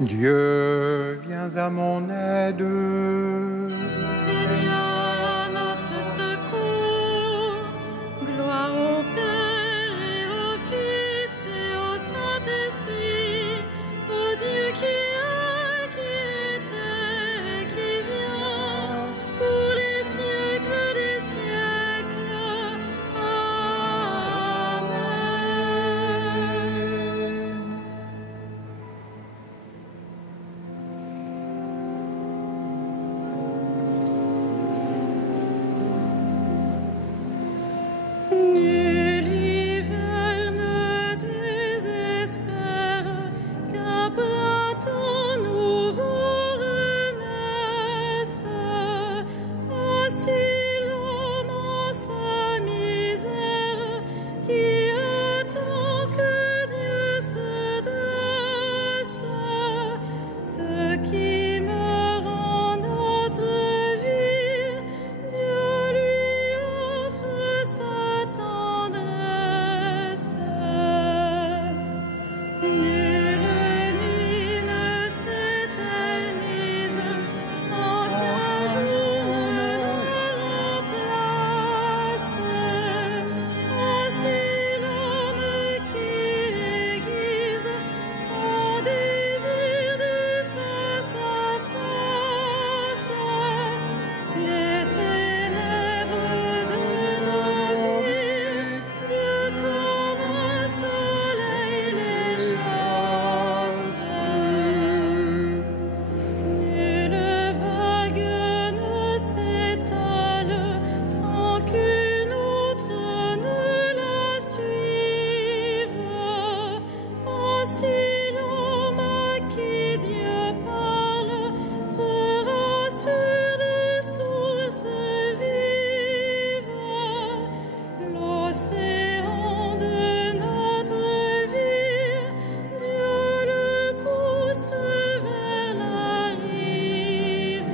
Dieu, viens à mon aide. Seigneur, notre secours, gloire au Père et au Fils et au Saint-Esprit, au Dieu qui est, qui était et qui vient, pour les siècles des siècles. Amen. Nul hiverne désespère qu'un printemps nouveau renaisse. Ainsi l'homme en sa misère qui attend que Dieu se dresse. Ce qui meurt en notre vie, Dieu lui offre sa tendresse. Nulle nuit ne s'éternise sans qu'un jour ne la remplace. Ainsi l'homme qui aiguise son désir du face à face, les ténèbres de nos vies, Dieu comme un soleil les chasse. Nulle vague ne s'étale sans qu'une autre ne la suive. Ainsi l'homme à qui Dieu parle sera sûr des sources vives. L'océan de notre vie, Dieu le pousse vers la rive.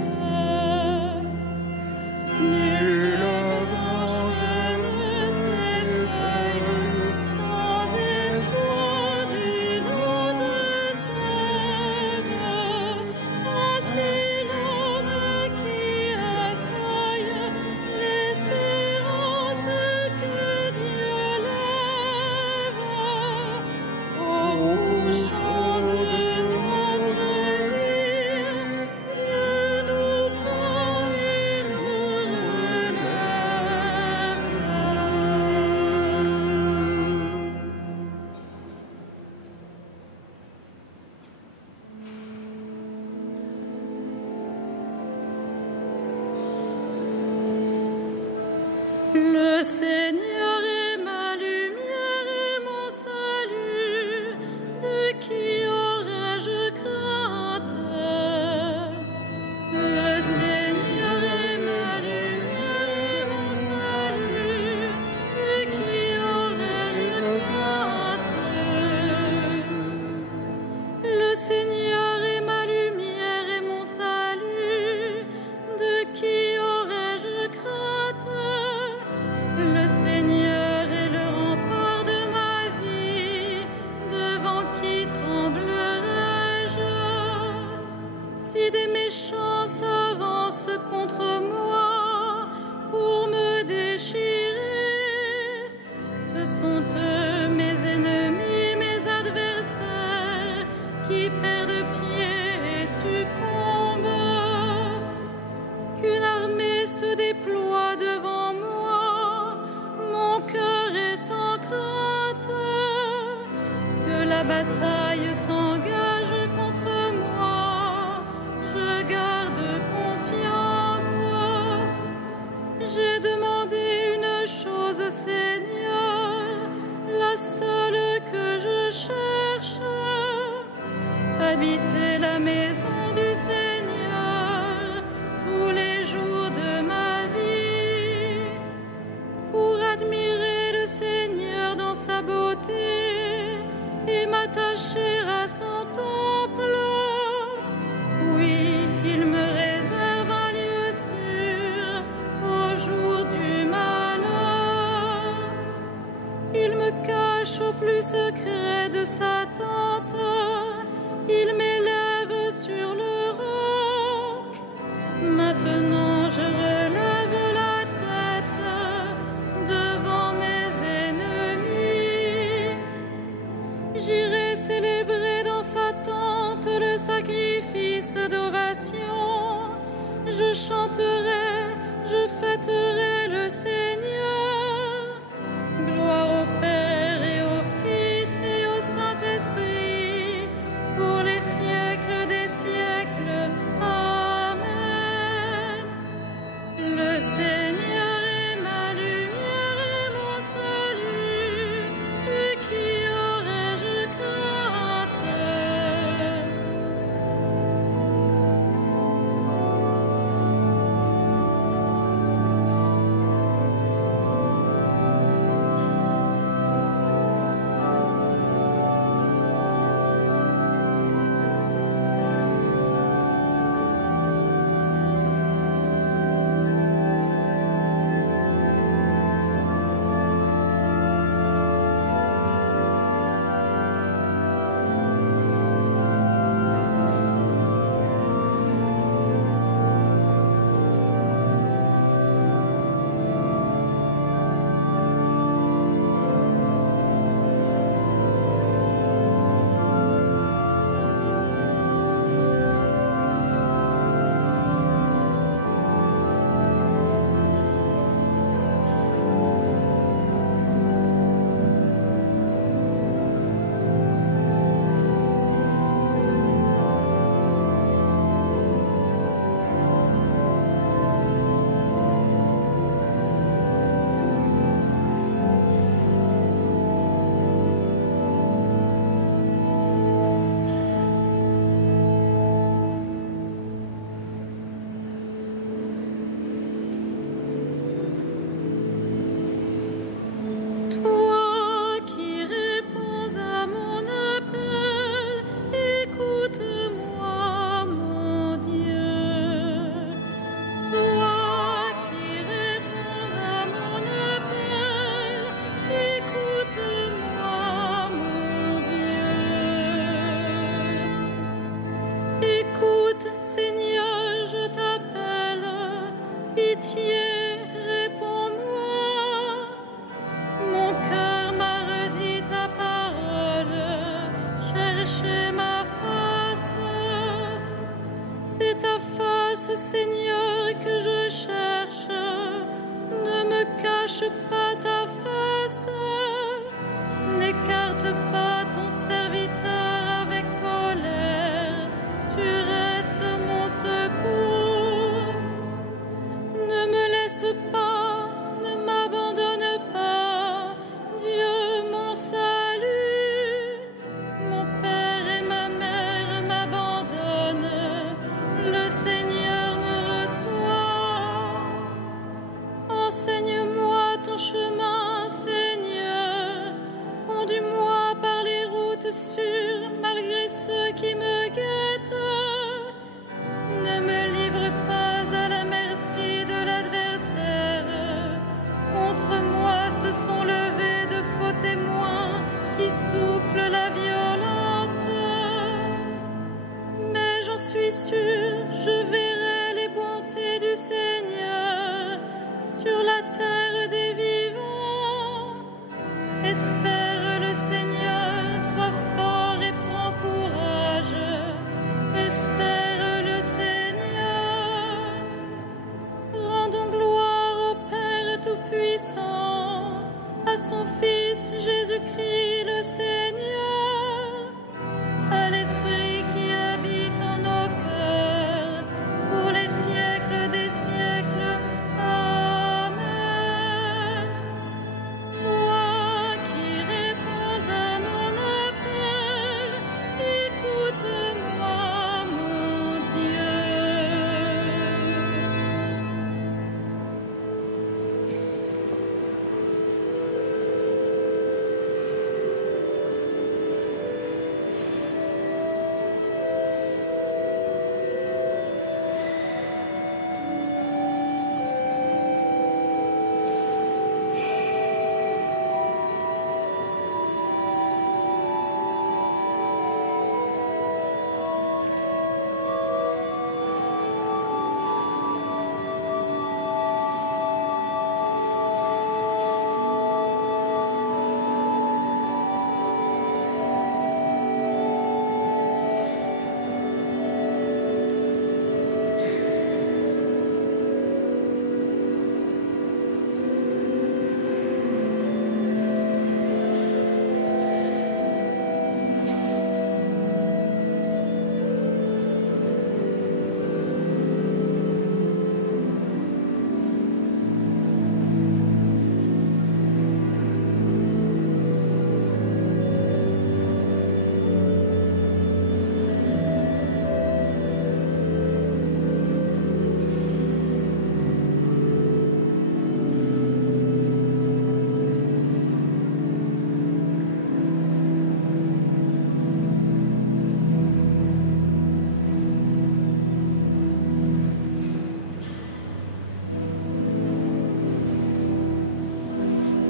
Nulle branche ne s'effeuille sans espoir d'une autre sève. Ainsi l'homme qui accueille l'espérance que Dieu lève, au couchant de notre vie, Dieu nous prend et nous relève. Le Seigneur est ma lumière et mon salut, de qui aurais-je crainte? Le Seigneur est ma lumière et mon salut, de qui aurais-je crainte? Le Seigneur est ma lumière et mon salut, de qui aurais-je crainte? Le Seigneur est le rempart de ma vie, devant qui tremblerai-je? Si des méchants s'avancent contre moi pour me déchirer, ce sont eux mes ennemis, mes adversaires, qui perdent pied et succombent. Qu'une armée se déploie devant moi, mon cœur est sans crainte. Que la bataille s'engage contre moi, je garde confiance. J'ai demandé une chose, Seigneur, la seule que je cherche: habiter la maison du Seigneur tous les jours de ma vie, pour admirer le Seigneur dans sa beauté et m'attacher à son temple. Oui, il me réserve un lieu sûr au jour du malheur. Il me cache au plus secret de sa tente, il m'élève suis sûre, je verrai les bontés du Seigneur sur la terre des vivants. Espère le Seigneur, sois fort et prends courage. Espère le Seigneur. Rendons gloire au Père Tout-Puissant, à son Fils Jésus-Christ le Seigneur, à l'Esprit qui habite en nos cœurs, pour les siècles des siècles. Amen. Toi qui réponds à mon appel, écoute-moi, mon Dieu.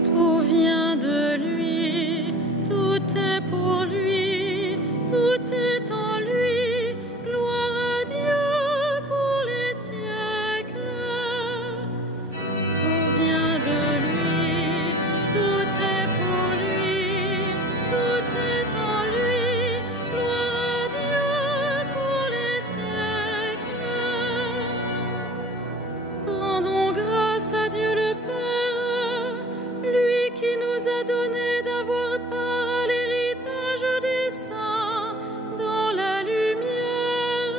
Tout vient de lui, tout est pour lui, tout est en lui. Gloire à Dieu pour les siècles. Tout vient de lui, tout est pour lui, tout est en lui. Gloire à Dieu pour les siècles. Rendons grâce à Dieu le Père, lui qui nous a donné d'avoir part à l'héritage des saints dans la lumière.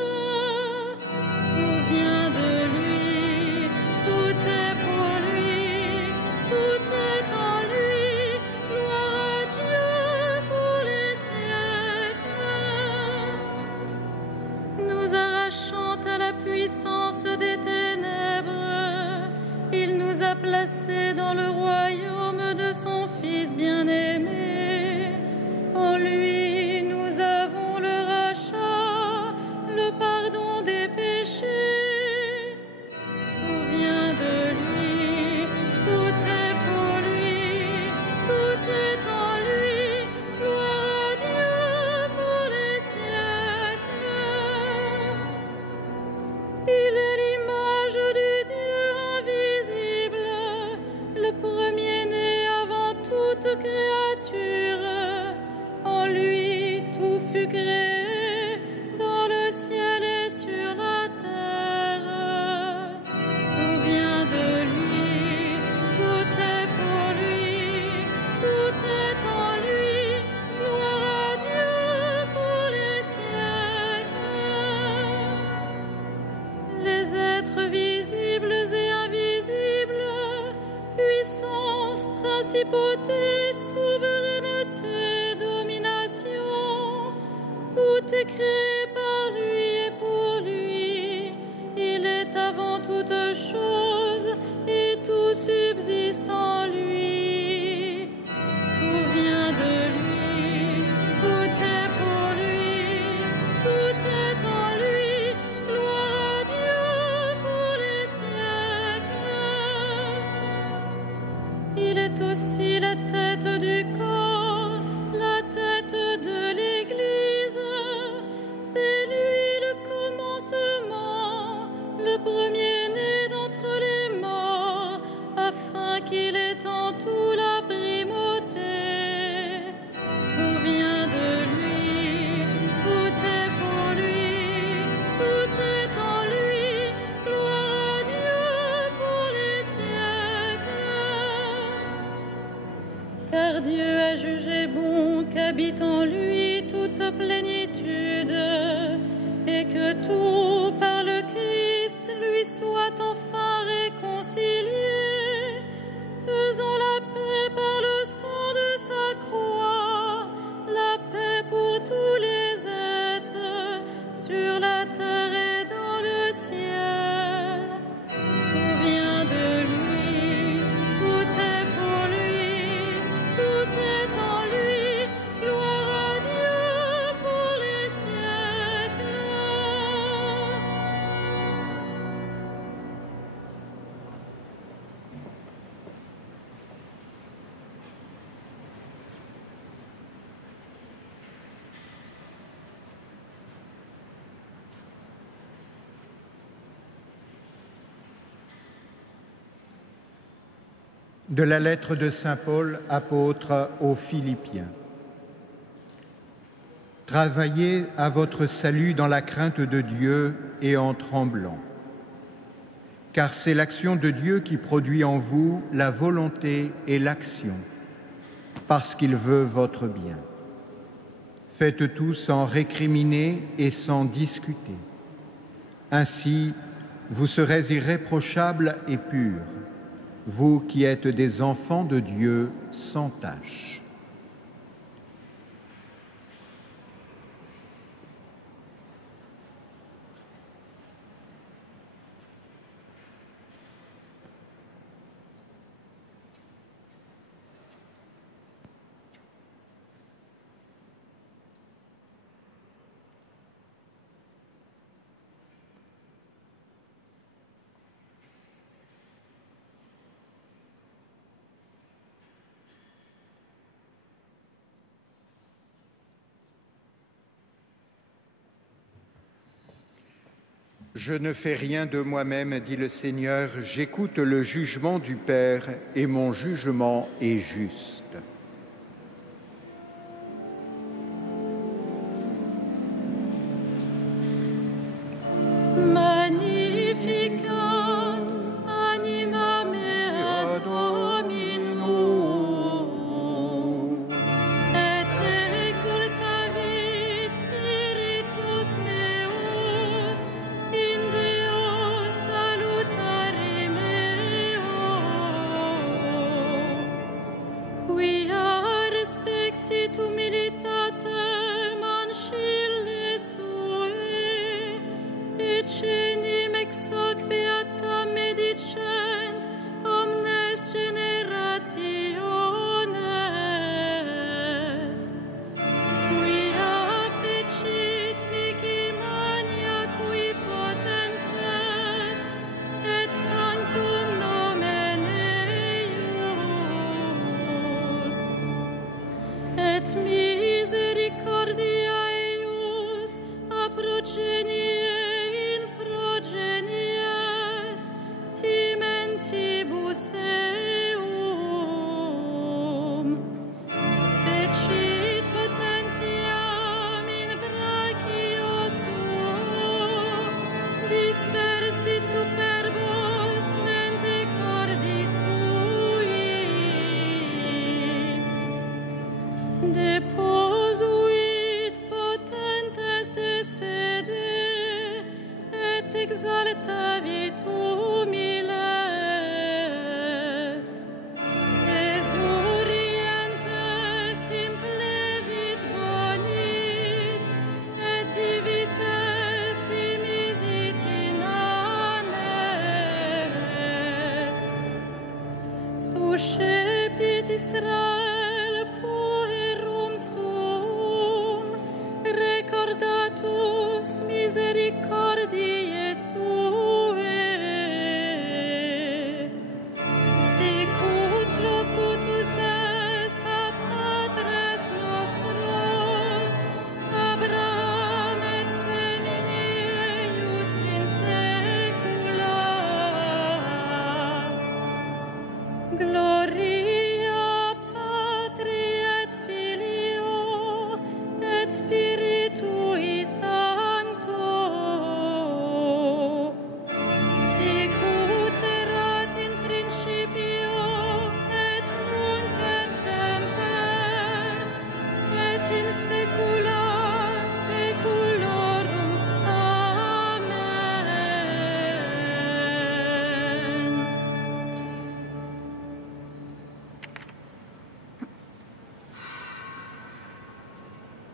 Tout vient de lui, tout est pour lui, tout est en lui. Gloire à Dieu pour les siècles. Nous arrachant à la puissance des ténèbres, il nous a placés dans le royaume de son Fils bien-aimé. En lui, nous avons le rachat, le pardon des péchés. Tout vient de lui, tout est pour lui, tout est en lui. Gloire à Dieu pour les siècles. Il est l'image du Dieu invisible, le premier-né avant toute créature. En lui, tout fut créé, dans le ciel et sur la terre. Tout vient de lui, tout est pour lui, tout est en lui. Gloire à Dieu pour les siècles. Les êtres visibles et invisibles, puissance, principauté, souveraineté, domination, tout est créé par lui et pour lui. Il est avant toute chose et tout subsiste en lui. Tout vient de lui, tout est pour lui, tout est en lui. Gloire à Dieu pour les siècles. Il est aussi la tête du corps, la tête de l'Église. C'est lui le commandement car Dieu a jugé bon qu'habite en lui toute plénitude, et que tout par le Christ lui soit enfin réconcilié, faisant la paix par le sang de sa croix, la paix pour tous les êtres sur la terre et dans le ciel. Tout vient de lui, tout est pour lui, tout est en lui. Gloire à Dieu pour les siècles. De la lettre de saint Paul, apôtre aux Philippiens. Travaillez à votre salut dans la crainte de Dieu et en tremblant, car c'est l'action de Dieu qui produit en vous la volonté et l'action, parce qu'il veut votre bien. Faites tout sans récriminer et sans discuter. Ainsi, vous serez irréprochables et purs, vous qui êtes des enfants de Dieu sans tache. Je ne fais rien de moi-même, dit le Seigneur, j'écoute le jugement du Père et mon jugement est juste. Magnificat, anima mea Domino, et exultavit spiritus meus, in Deo salutari meo, quia respexit humilitatem ancille sue, et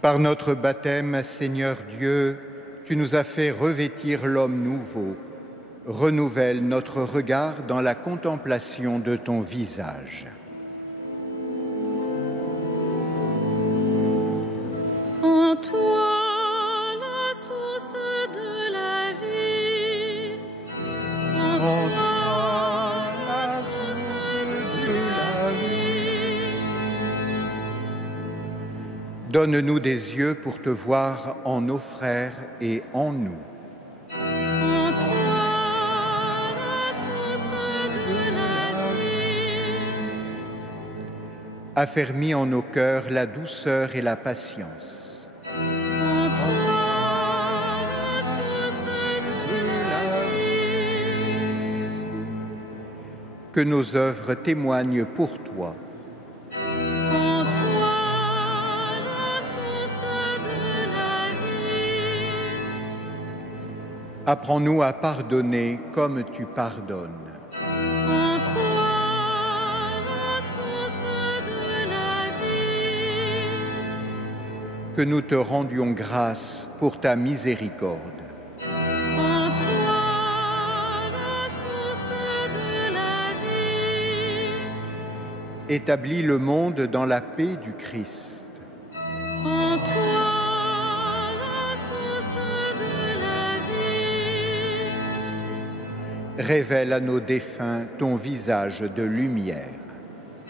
Par notre baptême, Seigneur Dieu, tu nous as fait revêtir l'homme nouveau. Renouvelle notre regard dans la contemplation de ton visage. En toi, la source de la vie. En toi, la source de la vie. Donne-nous des yeux pour te voir en nos frères et en nous. En toi, la source de la vie. Affermis en nos cœurs la douceur et la patience. En toi, la source de la vie. Que nos œuvres témoignent pour toi. En toi, la source de la vie. Apprends-nous à pardonner comme tu pardonnes. En toi, la source de la vie. Que nous te rendions grâce pour ta miséricorde. En toi, la source de la vie. Établis le monde dans la paix du Christ. En toi, la source de la vie. Révèle à nos défunts ton visage de lumière.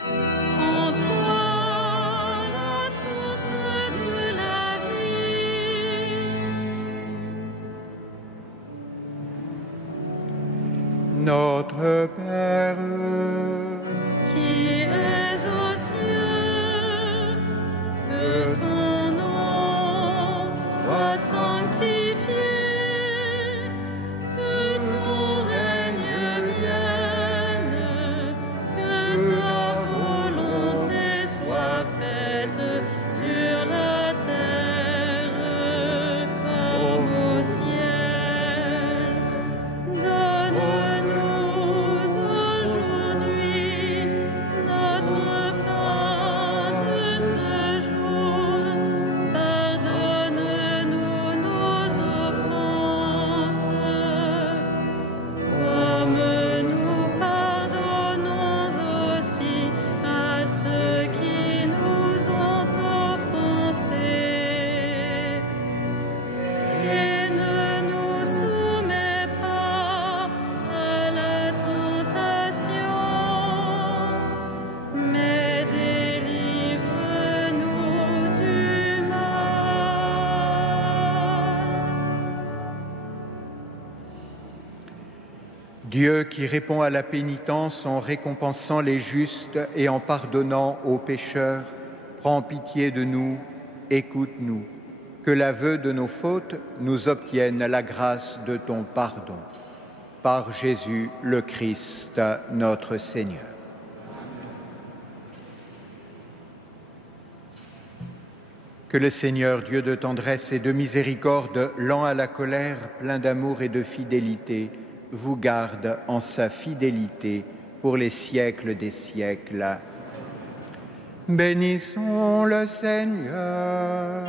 En toi, la source de la vie. Notre Père, Qui es aux cieux, que ton nom soit sanctifié, que ton règne vienne, que ta volonté soit faite sur la terre comme au ciel. Donne-nous aujourd'hui notre pain de ce jour. Pardonne-nous nos offenses, comme nous pardonnons aussi à ceux qui nous ont offensés. Et ne nous soumets pas à la tentation, mais délivre-nous du mal. Dieu qui répond à la pénitence en récompensant les justes et en pardonnant aux pécheurs, prends pitié de nous, écoute-nous. Que l'aveu de nos fautes nous obtienne la grâce de ton pardon. Par Jésus le Christ, notre Seigneur. Que le Seigneur, Dieu de tendresse et de miséricorde, lent à la colère, plein d'amour et de fidélité, vous garde en sa fidélité pour les siècles des siècles. Bénissons le Seigneur.